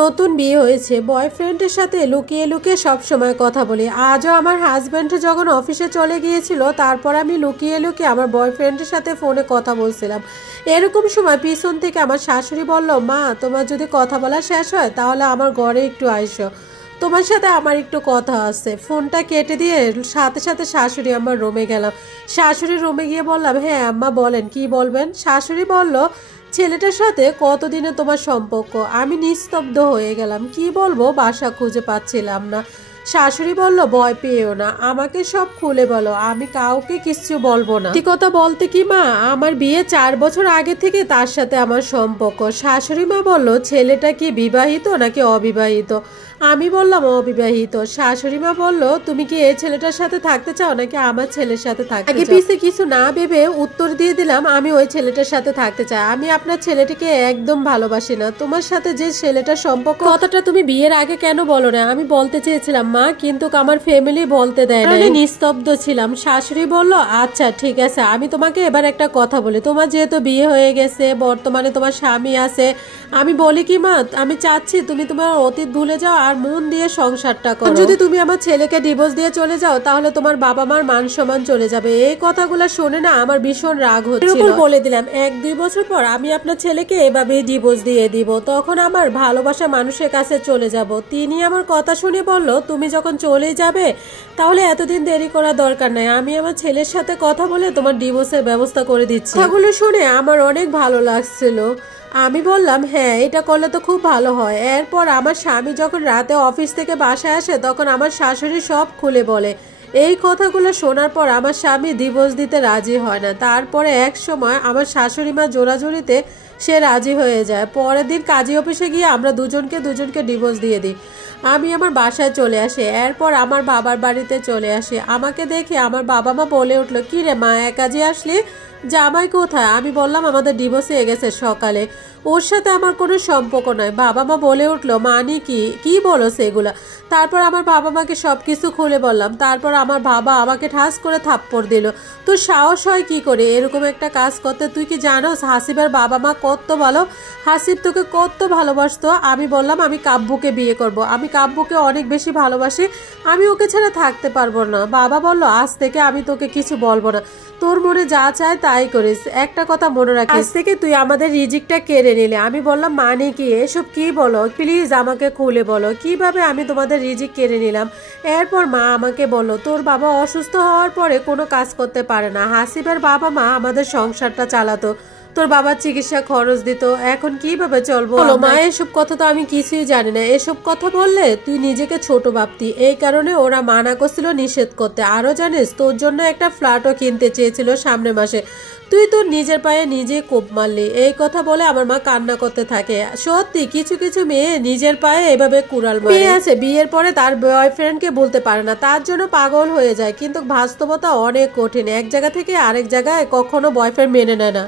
নতুন বিয়ে হয়েছে, বয়ফ্রেন্ডের সাথে লুকিয়ে লুকিয়ে সব সময় কথা বলি। আজও আমার হাজব্যান্ড যখন অফিসে চলে গিয়েছিল, তারপর আমি লুকিয়ে লুকিয়ে আমার বয়ফ্রেন্ডের সাথে ফোনে কথা বলছিলাম। এরকম সময় পিছন থেকে আমার শাশুড়ি বলল, মা তোমার যদি কথা বলা শেষ হয় তাহলে আমার ঘরে একটু আইসো, তোমার সাথে আমার একটু কথা আছে। ফোনটা কেটে দিয়ে সাথে সাথে শাশুড়ি আমার রুমে গেলাম। শাশুড়ির রুমে গিয়ে বললাম, হ্যাঁ আম্মা বলেন, কি বলবেন। শাশুড়ি বলল, ছেলেটার সাথে কতদিনে তোমার সম্পর্ক। আমি নিস্তব্ধ হয়ে গেলাম, কি বলবো বাসা খুঁজে পাচ্ছিলাম না। শাশুড়ি বলল, ভয় পেয়েও না, আমাকে সব খুলে বলো, আমি কাউকে কিছু বলবো না। সত্যি কথা বলতে কি মা, আমার বিয়ে 4 বছর আগে থেকে তার সাথে আমার সম্পর্ক। শাশুড়ি মা বলল, ছেলেটা কি বিবাহিত নাকি অবিবাহিত। আমি বললাম অবিবাহিত। শাশুড়ি মা বলল, তুমি কি এই ছেলেটার সাথে থাকতে চাও নাকি আমার ছেলের সাথে থাকতে চাও। আগে পিছে কিছু না ভেবে উত্তর দিয়ে দিলাম, আমি ওই ছেলেটার সাথে থাকতে চাই। আমি আপনার ছেলেটিকে একদম ভালোবাসি না। তোমার সাথে যে ছেলেটার সম্পর্ক, কথাটা তুমি বিয়ের আগে কেন বলো না। আমি বলতে চেয়েছিলাম মা, কিন্তু আমার ফ্যামিলি বলতে দেয় না। আমি নিস্তব্ধ ছিলাম। শাশুড়ি বলল, আচ্ছা ঠিক আছে, আমি তোমাকে এবার একটা কথা বলি। তোমার যেহেতু বিয়ে হয়ে গেছে, বর্তমানে তোমার স্বামী আছে, আমি বলি কি মা, আমি চাচ্ছি তুমি তোমার অতীত ভুলে যাও আর মন দিয়ে সংসারটা করো। যদি তুমি আমার ছেলেকে ডিভোর্স দিয়ে চলে যাও তাহলে তোমার বাবা মার মান সম্মান চলে যাবে। এই কথাগুলো শুনে না আমার ভীষণ রাগ হচ্ছিল। বলে দিলাম 1-2 বছর পর আমি আপনার ছেলেকে এভাবেই ডিভোর্স দিয়ে দিব, তখন আমার ভালোবাসা মানুষের কাছে চলে যাব। তিনি আমার কথা শুনে বলল, তুমি যখন চলে যাবে তাহলে এতদিন দেরি করা দরকার নাই, আমি আমার ছেলের সাথে কথা বলে তোমার ডিভোর্সের ব্যবস্থা করে দিচ্ছি। কথাগুলো শুনে আমার অনেক ভালো লাগছিল। আমি বললাম, হ্যাঁ এটা করলে তো খুব ভালো হয়। এরপর আমার স্বামী যখন রাতে অফিস থেকে বাসায় আসে তখন আমার শাশুড়ি সব খুলে বলে। এই কথাগুলো শোনার পর আমার স্বামী ডিভোর্স দিতে রাজি হয় না। তারপরে এক সময় আমার শাশুড়ি মা জোরাজুরিতে সে রাজি হয়ে যায়। পরের দিন কাজী অফিসে গিয়ে আমরা দুজনকে ডিভোর্স দিয়ে দিই। আমি আমার বাসায় চলে আসি। এরপর আমার বাবার বাড়িতে চলে আসি। আমাকে দেখে আমার বাবা মা বলে উঠলো, কি রে মা, একাজে আসলি, জামাই কোথায়। আমি বললাম, আমাদের ডিভোর্স হয়ে গেছে সকালে, ওর সাথে আমার কোনো সম্পর্ক নয়। বাবা মা বলে উঠলো, মানে কি বলো সেগুলা। তারপর আমার বাবা মাকে সবকিছু খুলে বললাম। তারপর আমার বাবা আমাকে ঠাস করে থাপ্পড় দিল। তোর সাহস হয় কি করে এরকম একটা কাজ করতে। তুই কি জানোস হাসিবের বাবা মা কত ভালো, হাসিব তোকে কত ভালোবাসতো। আমি বললাম, আমি কাব্যকে বিয়ে করব, আমি কাব্যকে অনেক বেশি ভালোবাসি, আমি ওকে ছাড়া থাকতে পারবো না। বাবা বলল, আজ থেকে আমি তোকে কিছু বলবো না, তোর মনে যা চায় তাই করিস, একটা কথা মনে রাখিস, আজ থেকে তুই আমাদের রিজিকটা কেড়ে নিলে। আমি বললাম, মানে কি, এসব কি বলো, প্লিজ আমাকে খুলে বলো, কিভাবে আমি তোমাদের রিজিক কেড়ে নিলাম। এরপর মা আমাকে বলল, তোর বাবা অসুস্থ হওয়ার পরে কোনো কাজ করতে পারে না, হাসিবের বাবা মা আমাদের সংসারটা চালাতো, তোর বাবার চিকিৎসা খরচ দিত, এখন কিভাবে চলবো। মা এসব কথা তো আমি কিছুই জানি না, এসব কথা বললে তুই নিজেকে ছোট ভাবতি, এই কারণে ওরা মানা করছিল, নিষেধ করতে। আরো জানিস, তোর জন্য একটা ফ্ল্যাটও কিনতে চেয়েছিল সামনের মাসে, তুই তোর নিজের পায়ে নিজে কোপ মারলি। এই কথা বলে আমার মা কান্না করতে থাকে। সত্যি কিছু কিছু মেয়ে নিজের পায়ে এভাবে কুড়াল মারে। আছে বিয়ের পরে তার বয়ফ্রেন্ডকে বলতে পারে না, তার জন্য পাগল হয়ে যায়, কিন্তু বাস্তবতা অনেক কঠিন। এক জায়গা থেকে আরেক জায়গায় কখনো বয়ফ্রেন্ড মেনে নেয় না।